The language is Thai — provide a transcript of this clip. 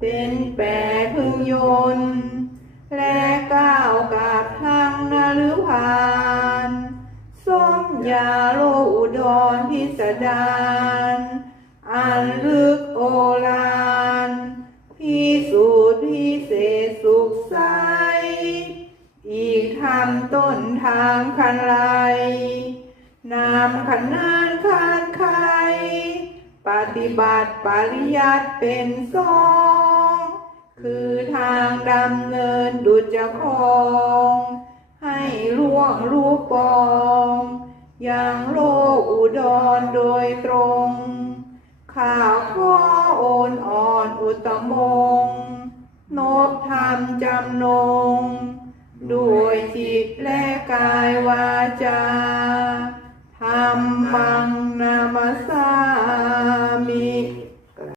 เป็นแปรพึงยนต์และก้าวกับทางนฤพานสมยาโลอุดรพิสดารอันลึกโอฬารพิสูจน์พิเศษสุขใส อีกทำต้นทางคันไลนามขันนานคานไขปฏิบัติปริยัติเป็นสองางดำเนินดุจจะคองให้ล่วงรู้ปองอย่างโลกอุดรโดยตรง ข่าวข้อโอนอ่อนอุตมงนบธรรมจำนง ด้วยจิตและกายวาจาธรรมังนามาสา